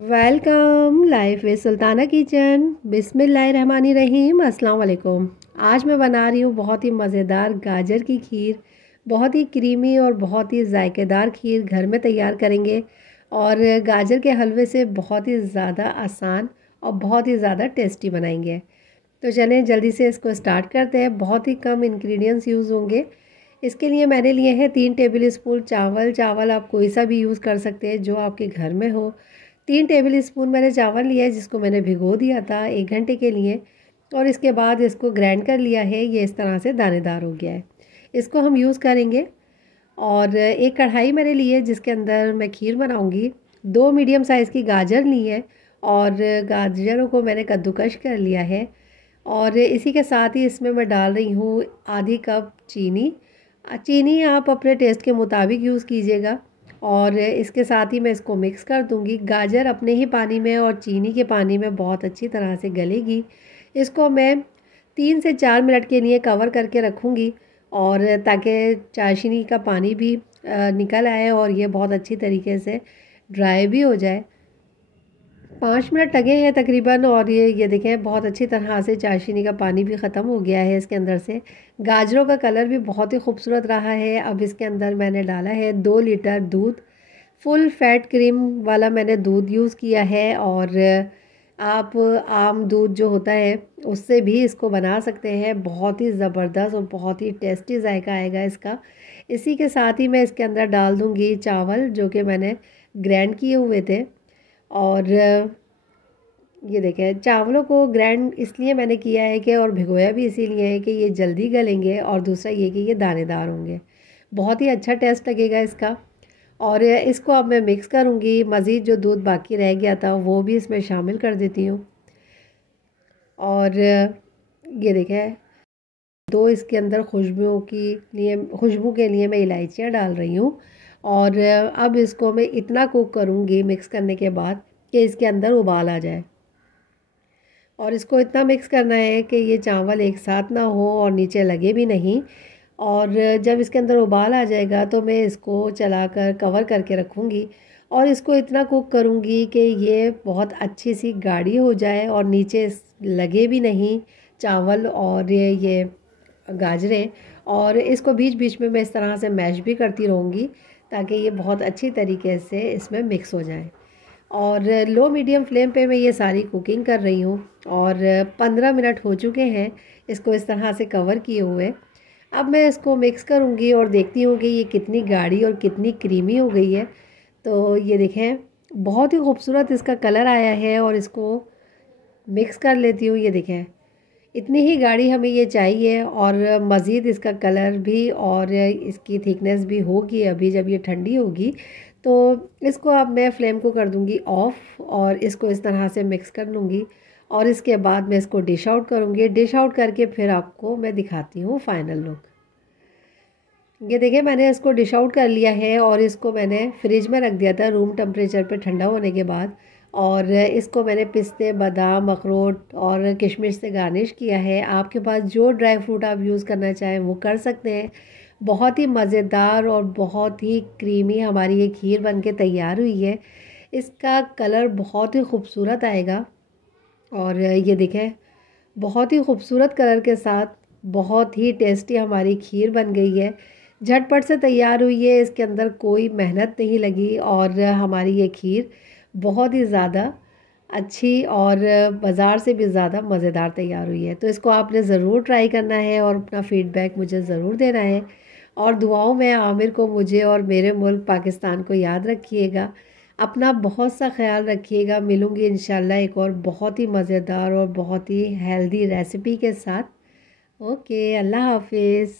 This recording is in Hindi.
Welcome life with Sultana kitchen. बिस्मिल्लाहिर्रहमानिर्रहीम। अस्सलाम वालेकुम। आज मैं बना रही हूँ बहुत ही मज़ेदार गाजर की खीर। बहुत ही क्रीमी और बहुत ही जायकेदार खीर घर में तैयार करेंगे और गाजर के हलवे से बहुत ही ज़्यादा आसान और बहुत ही ज़्यादा टेस्टी बनाएंगे। तो चलें जल्दी से इसको स्टार्ट करते हैं। बहुत ही कम इंग्रेडिएंट्स यूज़ होंगे। इसके लिए मैंने लिए हैं 3 टेबल स्पून चावल आप कोई सा भी यूज़ कर सकते हैं जो आपके घर में हो। 3 टेबल स्पून मैंने चावल लिया है जिसको मैंने भिगो दिया था 1 घंटे के लिए और इसके बाद इसको ग्राइंड कर लिया है। ये इस तरह से दानेदार हो गया है। इसको हम यूज़ करेंगे। और एक कढ़ाई मैंने ली है जिसके अंदर मैं खीर बनाऊंगी। 2 मीडियम साइज़ की गाजर ली है और गाजरों को मैंने कद्दूकश कर लिया है। और इसी के साथ ही इसमें मैं डाल रही हूँ आधी कप चीनी। चीनी आप अपने टेस्ट के मुताबिक यूज़ कीजिएगा। और इसके साथ ही मैं इसको मिक्स कर दूंगी। गाजर अपने ही पानी में और चीनी के पानी में बहुत अच्छी तरह से गलेगी। इसको मैं 3 से 4 मिनट के लिए कवर करके रखूँगी और ताकि चाशनी का पानी भी निकल आए और ये बहुत अच्छी तरीके से ड्राई भी हो जाए। 5 मिनट लगे हैं तकरीबन और ये देखें बहुत अच्छी तरह से चाशनी का पानी भी ख़त्म हो गया है इसके अंदर से। गाजरों का कलर भी बहुत ही खूबसूरत रहा है। अब इसके अंदर मैंने डाला है 2 लीटर दूध। फुल फैट क्रीम वाला मैंने दूध यूज़ किया है और आप आम दूध जो होता है उससे भी इसको बना सकते हैं। बहुत ही ज़बरदस्त और बहुत ही टेस्टी जायका आएगा इसका। इसी के साथ ही मैं इसके अंदर डाल दूँगी चावल जो कि मैंने ग्राइंड किए हुए थे। और ये देखें चावलों को ग्राइंड इसलिए मैंने किया है कि और भिगोया भी इसीलिए है कि ये जल्दी गलेंगे और दूसरा ये कि ये दानेदार होंगे। बहुत ही अच्छा टेस्ट लगेगा इसका। और इसको अब मैं मिक्स करूँगी। मज़ीद जो दूध बाकी रह गया था वो भी इसमें शामिल कर देती हूँ। और ये देखें इसके अंदर खुशबू के लिए मैं इलायचियाँ डाल रही हूँ। और अब इसको मैं इतना कुक करूँगी मिक्स करने के बाद कि इसके अंदर उबाल आ जाए। और इसको इतना मिक्स करना है कि ये चावल एक साथ ना हो और नीचे लगे भी नहीं। और जब इसके अंदर उबाल आ जाएगा तो मैं इसको चलाकर कवर करके रखूँगी और इसको इतना कुक करूँगी कि ये बहुत अच्छी सी गाढ़ी हो जाए और नीचे लगे भी नहीं चावल और ये गाजरें। और इसको बीच बीच में मैं इस तरह से मैश भी करती रहूँगी ताकि ये बहुत अच्छी तरीके से इसमें मिक्स हो जाए। और लो मीडियम फ्लेम पे मैं ये सारी कुकिंग कर रही हूँ और 15 मिनट हो चुके हैं इसको इस तरह से कवर किए हुए। अब मैं इसको मिक्स करूँगी और देखती हूँ कि ये कितनी गाढ़ी और कितनी क्रीमी हो गई है। तो ये देखें बहुत ही खूबसूरत इसका कलर आया है और इसको मिक्स कर लेती हूँ। ये देखें इतनी ही गाढ़ी हमें ये चाहिए और मज़ीद इसका कलर भी और इसकी थिकनेस भी होगी अभी जब ये ठंडी होगी। तो इसको अब मैं फ्लेम को कर दूँगी ऑफ़ और इसको इस तरह से मिक्स कर लूँगी और इसके बाद मैं इसको डिश आउट करूँगी। डिश आउट करके फिर आपको मैं दिखाती हूँ फ़ाइनल लुक। ये देखिए मैंने इसको डिश आउट कर लिया है और इसको मैंने फ्रिज में रख दिया था रूम टेम्परेचर पे ठंडा होने के बाद। और इसको मैंने पिस्ते बादाम अखरोट और किशमिश से गार्निश किया है। आपके पास जो ड्राई फ्रूट आप यूज़ करना चाहें वो कर सकते हैं। बहुत ही मज़ेदार और बहुत ही क्रीमी हमारी ये खीर बनके तैयार हुई है। इसका कलर बहुत ही खूबसूरत आएगा और ये देखें बहुत ही खूबसूरत कलर के साथ बहुत ही टेस्टी हमारी खीर बन गई है। झटपट से तैयार हुई है। इसके अंदर कोई मेहनत नहीं लगी और हमारी ये खीर बहुत ही ज़्यादा अच्छी और बाज़ार से भी ज़्यादा मज़ेदार तैयार हुई है। तो इसको आपने ज़रूर ट्राई करना है और अपना फ़ीडबैक मुझे ज़रूर देना है। और दुआओं में आमिर को मुझे और मेरे मुल्क पाकिस्तान को याद रखिएगा। अपना बहुत सा ख्याल रखिएगा। मिलूँगी इंशाल्लाह एक और बहुत ही मज़ेदार और बहुत ही हेल्दी रेसिपी के साथ। ओके, अल्लाह हाफिज़।